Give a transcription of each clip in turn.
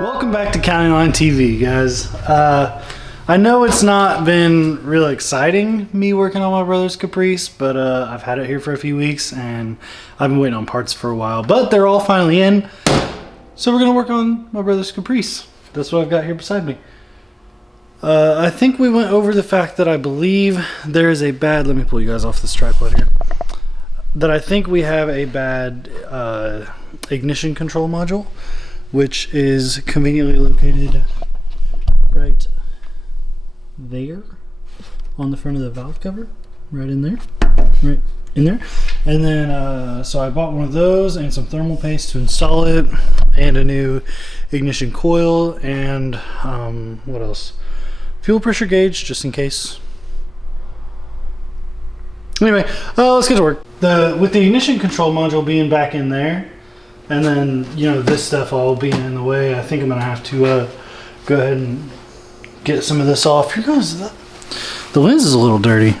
Welcome back to CountyLine TV, guys. I know it's not been real exciting, me working on my brother's Caprice, but I've had it here for a few weeks and I've been waiting on parts for a while, but they're all finally in. So we're gonna work on my brother's Caprice. That's what I've got here beside me. I think we went over the fact that I believe there is a bad, let me pull you guys off this tripod here, that I think we have a bad ignition control module, which is conveniently located right there on the front of the valve cover, right in there. And then so I bought one of those and some thermal paste to install it, and a new ignition coil, and what else, fuel pressure gauge just in case. Anyway, let's get to work. With the ignition control module being back in there, and then, you know, this stuff all being in the way, I think I'm gonna have to go ahead and get some of this off. Here goes the lens is a little dirty.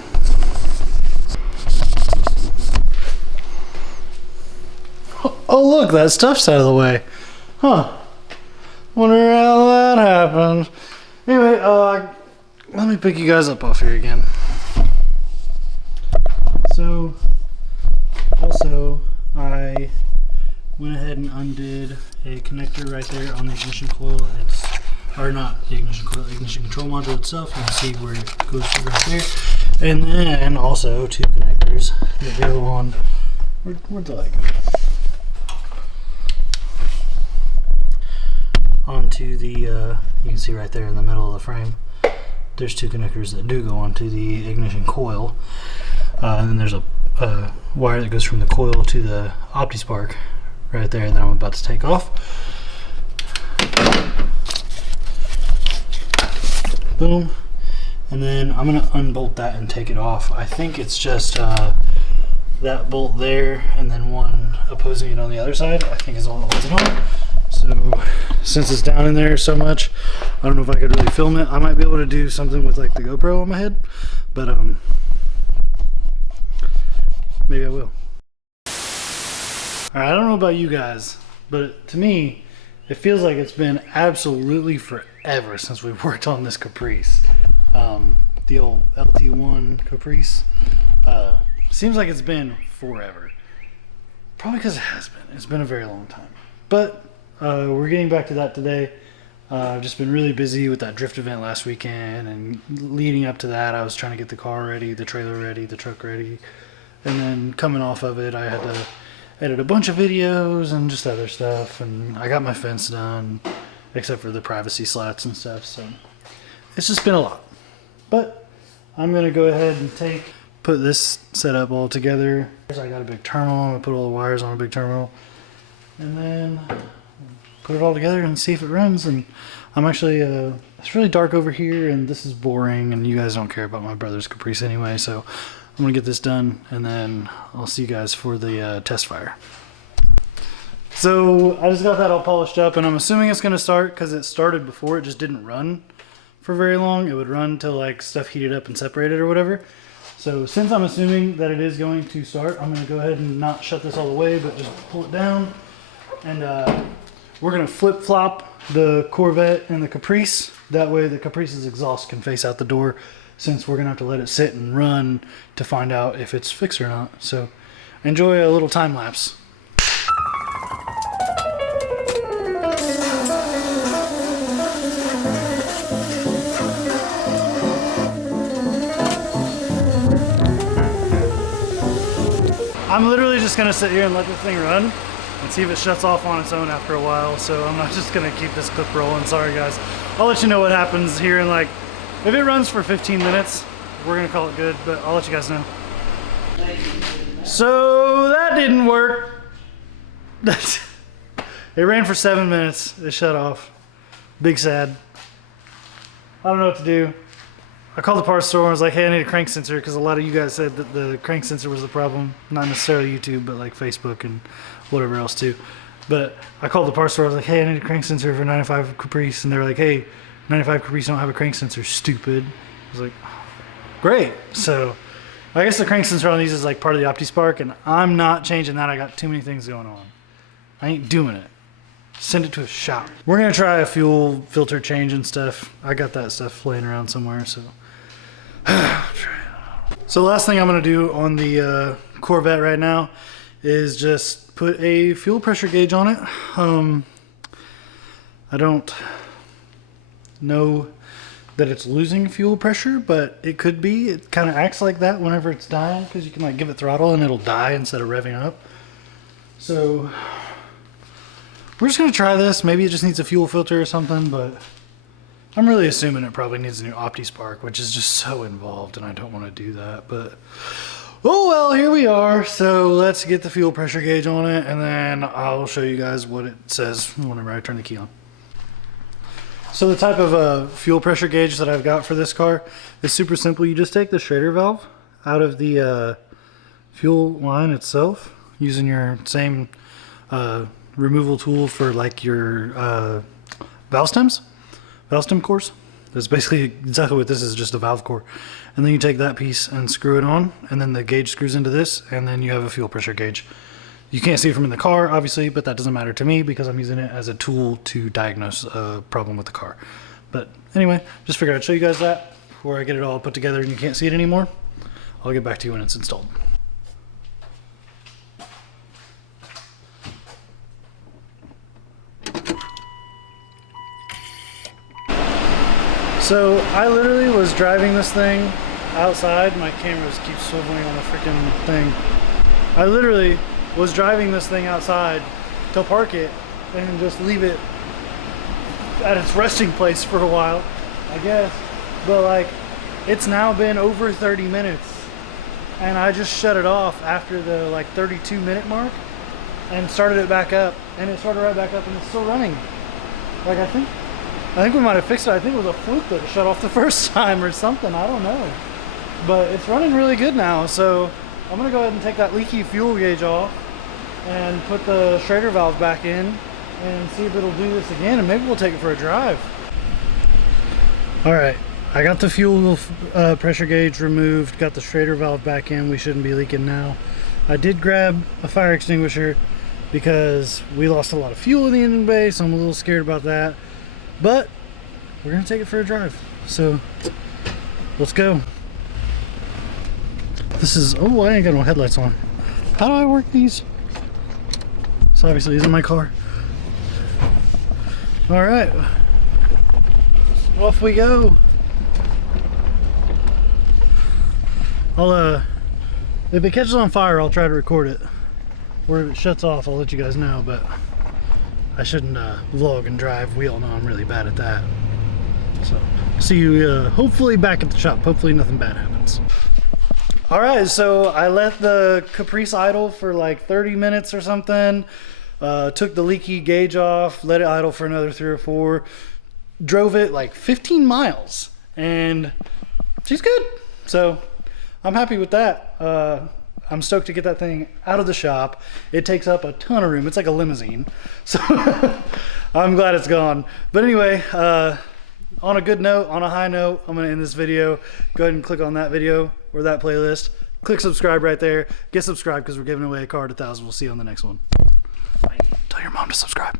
Oh look, that stuff's out of the way. Huh. Wonder how that happened. Anyway, let me pick you guys up off here again. So, also, I went ahead and undid a connector right there on the ignition coil. Or not the ignition coil, the ignition control module itself. You can see where it goes right there. And then also two connectors that go on. Where'd the light go? Onto the, you can see right there in the middle of the frame, there's two connectors that do go onto the ignition coil. And then there's a wire that goes from the coil to the OptiSpark right there that I'm about to take off. Boom. And then I'm gonna unbolt that and take it off. I think it's just that bolt there and then one opposing it on the other side, I think is all that holds it on. So since it's down in there so much, I don't know if I could really film it. I might be able to do something with like the GoPro on my head, but maybe I will. Alright, I don't know about you guys, but to me, it feels like it's been absolutely forever since we've worked on this Caprice. The old LT1 Caprice. Seems like it's been forever. Probably because it has been. It's been a very long time. But we're getting back to that today. I've just been really busy with that drift event last weekend, and leading up to that I was trying to get the car ready, the trailer ready, the truck ready, and then coming off of it I had to edit a bunch of videos and just other stuff, and I got my fence done except for the privacy slats and stuff, so it's just been a lot. But I'm gonna go ahead and put this setup all together. I got a big terminal, I'm gonna put all the wires on a big terminal and then put it all together and see if it runs. And I'm actually it's really dark over here and this is boring and you guys don't care about my brother's Caprice anyway, so I'm gonna get this done and then I'll see you guys for the test fire. So I just got that all polished up and I'm assuming it's gonna start because it started before, it just didn't run for very long. It would run till like stuff heated up and separated or whatever. So since I'm assuming that it is going to start, I'm gonna go ahead and not shut this all the way, but just pull it down. And we're gonna flip flop the Corvette and the Caprice. That way the Caprice's exhaust can face out the door, since we're gonna have to let it sit and run to find out if it's fixed or not. So enjoy a little time lapse. I'm literally just gonna sit here and let this thing run and see if it shuts off on its own after a while. So I'm not just gonna keep this clip rolling. Sorry guys. I'll let you know what happens here in like, if it runs for 15 minutes, we're gonna call it good, but I'll let you guys know. So that didn't work. It ran for 7 minutes. It shut off. Big sad. I don't know what to do. I called the parts store and was like, hey, I need a crank sensor, because a lot of you guys said that the crank sensor was the problem. Not necessarily YouTube, but like Facebook and whatever else too. But I called the parts store, I was like, hey, I need a crank sensor for 95 Caprice. And they were like, hey, 95 Caprice don't have a crank sensor, stupid. I was like, great. So I guess the crank sensor on these is like part of the OptiSpark, and I'm not changing that. I got too many things going on. I ain't doing it. Send it to a shop. We're gonna try a fuel filter change and stuff. I got that stuff laying around somewhere, so. So last thing I'm gonna do on the Corvette right now is just put a fuel pressure gauge on it. I don't know that it's losing fuel pressure, but it could be. It kind of acts like that whenever it's dying, because you can like give it throttle and it'll die instead of revving up. So we're just gonna try this. Maybe it just needs a fuel filter or something, but I'm really assuming it probably needs a new OptiSpark, which is just so involved and I don't want to do that, but oh well, here we are. So let's get the fuel pressure gauge on it and then I'll show you guys what it says whenever I turn the key on. So the type of fuel pressure gauge that I've got for this car is super simple. You just take the Schrader valve out of the fuel line itself using your same removal tool for like your valve stem cores. That's basically exactly what this is, just a valve core. And then you take that piece and screw it on, and then the gauge screws into this, and then you have a fuel pressure gauge. You can't see it from in the car, obviously, but that doesn't matter to me because I'm using it as a tool to diagnose a problem with the car. But anyway, just figured I'd show you guys that before I get it all put together and you can't see it anymore. I'll get back to you when it's installed. So I literally was driving this thing outside. My cameras keep swiveling on the freaking thing. I literally was driving this thing outside to park it and just leave it at its resting place for a while, I guess. But like, it's now been over 30 minutes and I just shut it off after the like 32-minute mark and started it back up, and it started right back up and it's still running. Like I think we might have fixed it. I think it was a fluke that it shut off the first time or something. I don't know. But it's running really good now. So I'm gonna go ahead and take that leaky fuel gauge off and put the Schrader valve back in and see if it'll do this again, and maybe we'll take it for a drive. All right, I got the fuel pressure gauge removed, got the Schrader valve back in. We shouldn't be leaking now. I did grab a fire extinguisher because we lost a lot of fuel in the engine bay, so I'm a little scared about that. But we're gonna take it for a drive. So let's go. This is, oh, I ain't got no headlights on. How do I work these? So obviously these are my car. All right, off we go. If it catches on fire, I'll try to record it. Or if it shuts off, I'll let you guys know, but I shouldn't vlog and drive. We all know I'm really bad at that. So see you hopefully back at the shop. Hopefully nothing bad happens. All right, so I let the Caprice idle for like 30 minutes or something. Took the leaky gauge off, let it idle for another 3 or 4. Drove it like 15 miles and she's good. So I'm happy with that. I'm stoked to get that thing out of the shop. It takes up a ton of room. It's like a limousine. So I'm glad it's gone. But anyway, on a good note, on a high note, I'm gonna end this video. Go ahead and click on that video or that playlist. Click subscribe right there. Get subscribed because we're giving away a car to 1,000. We'll see you on the next one. Tell your mom to subscribe.